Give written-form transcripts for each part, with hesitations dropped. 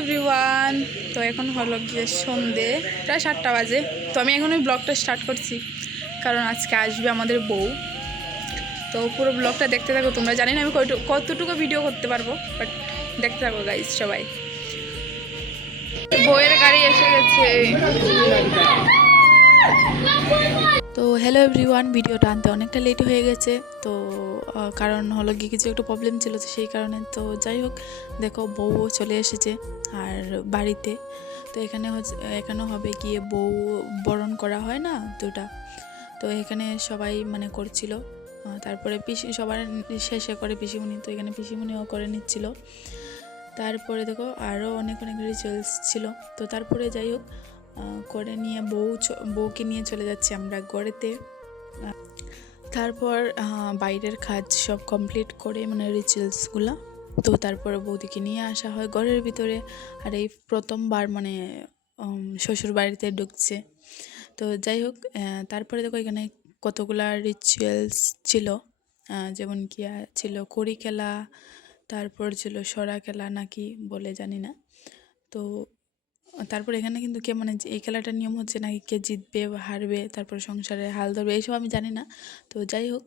Everyone, তো এখন হলো গিয়ে সন্ধে প্রায় 7টা বাজে। তো আমি এখন ওই ব্লগটা স্টার্ট করছি কারণ আজকে আসবে আমাদের বউ। তো পুরো ব্লগটা দেখতে থাকো তোমরা। জানি না আমি কতটুকু ভিডিও করতে পারবো, বাট দেখতে থাকো গাইজ সবাই। বউয়ের গাড়ি এসে গেছে। তো হ্যালো এভরিওয়ান, ভিডিওটা আনতে অনেকটা লেট হয়ে গেছে। তো কারণ হলো গিয়ে কিছু একটু প্রবলেম ছিল, তো সেই কারণে। তো যাই হোক, দেখো বউ চলে এসেছে আর বাড়িতে। তো এখানে হবে গিয়ে বউ বরণ করা হয় না দুটা, তো এখানে সবাই মানে করছিল। তারপরে সবার শেষে করে পিসিমণি, তো এখানে পিসিমণিও করে নিচ্ছিল। তারপরে দেখো আরও অনেক অনেক রিচুয়ালস ছিল। তো তারপরে যাই হোক করে নিয়ে বউকে নিয়ে চলে যাচ্ছি আমরা ঘরেতে। তারপর বাইরের কাজ সব কমপ্লিট করে মানে রিচুয়ালসগুলো, তো তারপরে বৌদিকে নিয়ে আসা হয় ঘরের ভিতরে। আর এই প্রথমবার মানে শ্বশুর বাড়িতে ঢুকছে। তো যাই হোক, তারপরে দেখো এখানে কতগুলা রিচুয়ালস ছিল, যেমন কি ছিল কড়ি খেলা, তারপর ছিল সরা খেলা নাকি বলে জানি না। তো তারপর এখানে কিন্তু কে মানে এই খেলাটার নিয়ম হচ্ছে নাকি কে জিতবে হারবে, তারপর সংসারে হাল ধরবে, এইসব আমি জানি না। তো যাই হোক,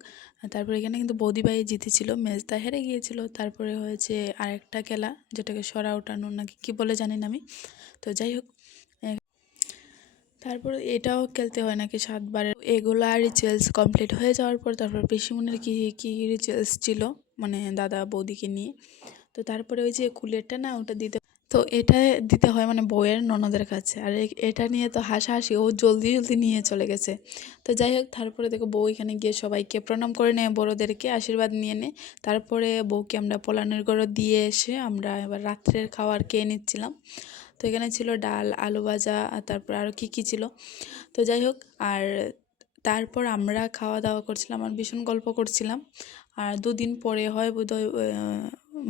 তারপর এখানে কিন্তু বৌদিবাই জিতেছিল, ম্যাচটা হেরে গিয়েছিল। তারপরে হয়েছে আরেকটা খেলা, যেটাকে সরা ওঠানো নাকি কি বলে জানি না আমি। তো যাই হোক, তারপর এটাও খেলতে হয় নাকি 7বারের। এগুলা রিচুয়ালস কমপ্লিট হয়ে যাওয়ার পর তারপর পিসিমণির কি রিচুয়ালস ছিল মানে দাদা বৌদিকে নিয়ে। তো তারপরে ওই যে কুলেরটা না, ওটা দিতে, তো এটা দিতে হয় মানে বউয়ের ননদের কাছে। আর এটা নিয়ে তো হাসাহাসি, ও জলদি জলদি নিয়ে চলে গেছে। তো যাই হোক, তারপরে দেখো বউ এখানে গিয়ে সবাইকে প্রণাম করে নেয়, বড়োদেরকে আশীর্বাদ নিয়ে নেয়। তারপরে বউকে আমরা পোলানের ঘরে দিয়ে এসে আমরা এবার রাত্রের খাবার খেয়ে নিচ্ছিলাম। তো এখানে ছিল ডাল, আলু ভাজা, আর তারপর আরও কী ছিল। তো যাই হোক, আর তারপর আমরা খাওয়া দাওয়া করছিলাম আর ভীষণ গল্প করছিলাম। আর 2 দিন পরে হয় বোধহয়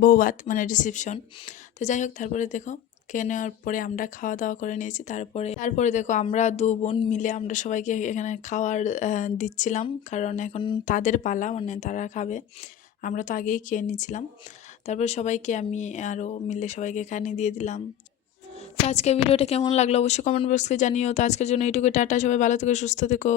বৌভাত মানে রিসেপশন। তো যাই হোক, তারপরে দেখো খেয়ে নেওয়ার পরে আমরা খাওয়া দাওয়া করে নিয়েছি। তারপরে দেখো আমরা 2 বোন মিলে আমরা সবাইকে এখানে খাওয়ার দিচ্ছিলাম, কারণ এখন তাদের পালা, মানে তারা খাবে। আমরা তো আগেই খেয়ে নিয়েছিলাম। তারপর সবাইকে আমি আরও মিলে সবাইকে খাইয়ে দিয়ে দিলাম। তো আজকে ভিডিওটা কেমন লাগলো অবশ্যই কমেন্ট বক্সে জানিও। তো আজকের জন্য এইটুকু, টাটা, সবাই ভালো থেকো, সুস্থ থেকো।